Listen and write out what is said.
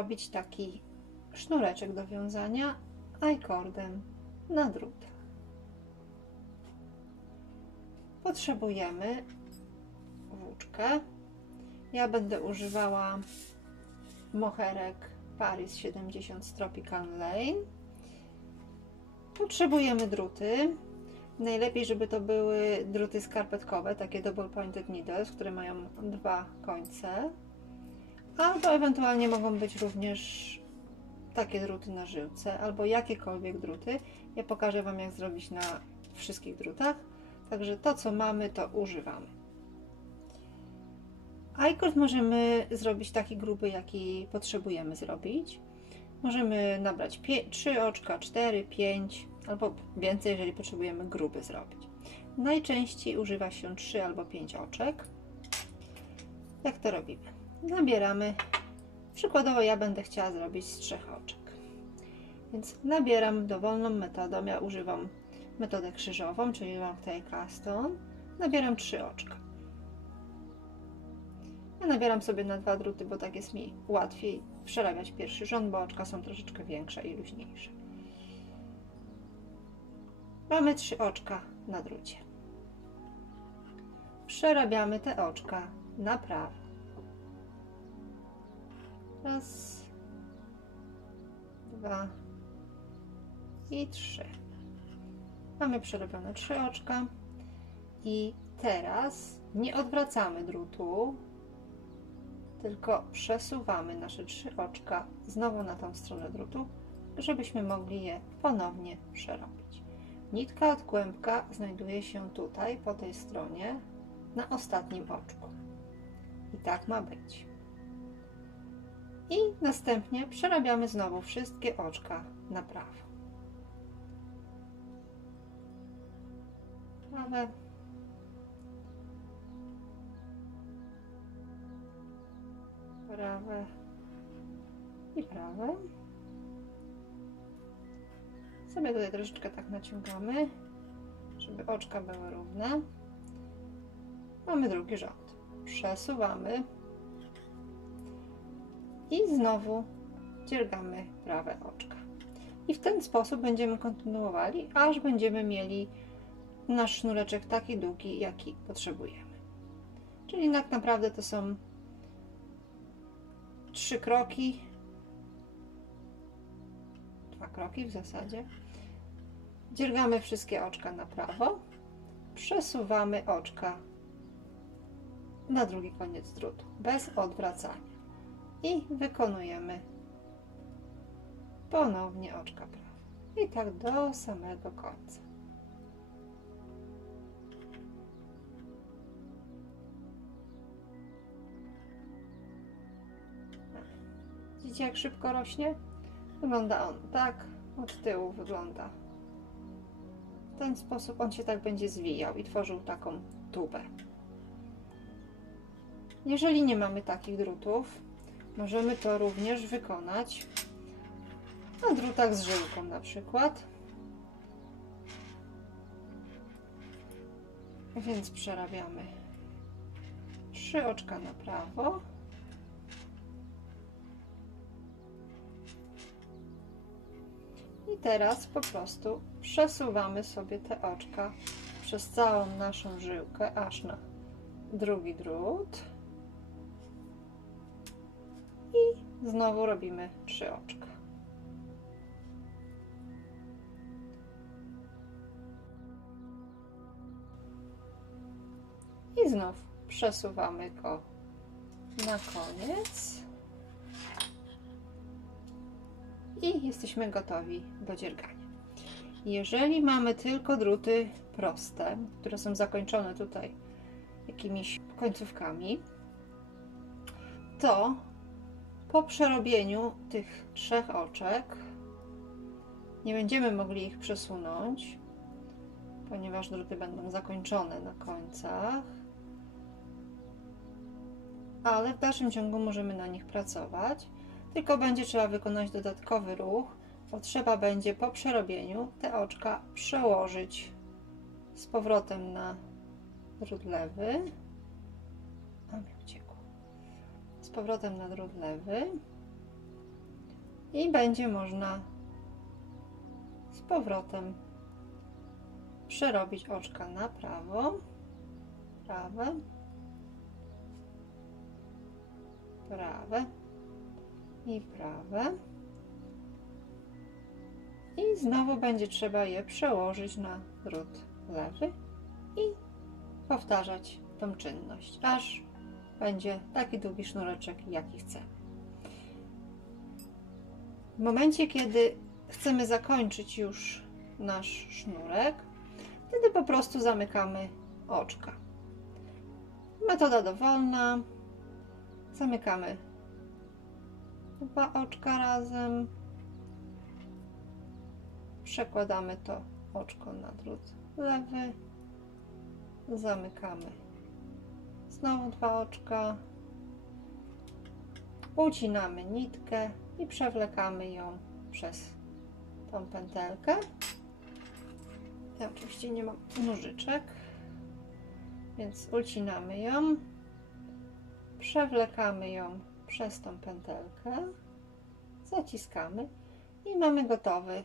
zrobić taki sznureczek do wiązania I-cordem na drutach. Potrzebujemy włóczkę. Ja będę używała moherek Paris 70 Tropical Lane. Potrzebujemy druty. Najlepiej, żeby to były druty skarpetkowe, takie double pointed needles, które mają 2 końce. Albo ewentualnie mogą być również takie druty na żyłce, albo jakiekolwiek druty. Ja pokażę Wam, jak zrobić na wszystkich drutach. Także to, co mamy, to używamy. I-cord możemy zrobić taki gruby, jaki potrzebujemy zrobić. Możemy nabrać 3 oczka, 4, 5 albo więcej, jeżeli potrzebujemy gruby zrobić. Najczęściej używa się 3 albo 5 oczek. Jak to robimy? Nabieramy, przykładowo ja będę chciała zrobić z 3 oczek. Więc nabieram dowolną metodą, ja używam metodę krzyżową, czyli long tail cast on. Nabieram 3 oczka. Ja nabieram sobie na 2 druty, bo tak jest mi łatwiej przerabiać pierwszy rząd, bo oczka są troszeczkę większe i luźniejsze. Mamy 3 oczka na drucie. Przerabiamy te oczka na prawo. Raz, 2 i 3. Mamy przerobione 3 oczka i teraz nie odwracamy drutu, tylko przesuwamy nasze 3 oczka znowu na tą stronę drutu, żebyśmy mogli je ponownie przerobić. Nitka od kłębka znajduje się tutaj, po tej stronie, na ostatnim oczku. I tak ma być. I następnie przerabiamy znowu wszystkie oczka na prawo. Prawe. Prawe i prawe. Sobie tutaj troszeczkę tak naciągamy, żeby oczka były równe. Mamy drugi rząd. Przesuwamy i znowu dziergamy prawe oczka. I w ten sposób będziemy kontynuowali, aż będziemy mieli nasz sznureczek taki długi, jaki potrzebujemy. Czyli tak naprawdę to są 3 kroki, 2 kroki w zasadzie. Dziergamy wszystkie oczka na prawo, przesuwamy oczka na drugi koniec drutu, bez odwracania. I wykonujemy ponownie oczka prawe. I tak do samego końca. Widzicie, jak szybko rośnie? Wygląda on tak, od tyłu wygląda. W ten sposób on się tak będzie zwijał i tworzył taką tubę. Jeżeli nie mamy takich drutów, możemy to również wykonać na drutach z żyłką na przykład. Więc przerabiamy 3 oczka na prawo. I teraz po prostu przesuwamy sobie te oczka przez całą naszą żyłkę, aż na drugi drut. I znowu robimy 3 oczka. I znów przesuwamy go na koniec. I jesteśmy gotowi do dziergania. Jeżeli mamy tylko druty proste, które są zakończone tutaj jakimiś końcówkami, to po przerobieniu tych 3 oczek nie będziemy mogli ich przesunąć, ponieważ druty będą zakończone na końcach, ale w dalszym ciągu możemy na nich pracować. Tylko będzie trzeba wykonać dodatkowy ruch, bo trzeba będzie po przerobieniu te oczka przełożyć z powrotem na drut lewy. A mi uciekło. Z powrotem na drut lewy. i będzie można z powrotem przerobić oczka na prawo, prawe, prawe i prawe. I znowu będzie trzeba je przełożyć na drut lewy i powtarzać tą czynność, aż będzie taki długi sznureczek, jaki chcemy. W momencie, kiedy chcemy zakończyć już nasz sznurek, wtedy po prostu zamykamy oczka. Metoda dowolna. Zamykamy 2 oczka razem. Przekładamy to oczko na drut lewy. Zamykamy znowu 2 oczka. Ucinamy nitkę i przewlekamy ją przez tą pętelkę. Ja oczywiście nie mam nożyczek, więc ucinamy ją, przewlekamy ją przez tą pętelkę, zaciskamy i mamy gotowy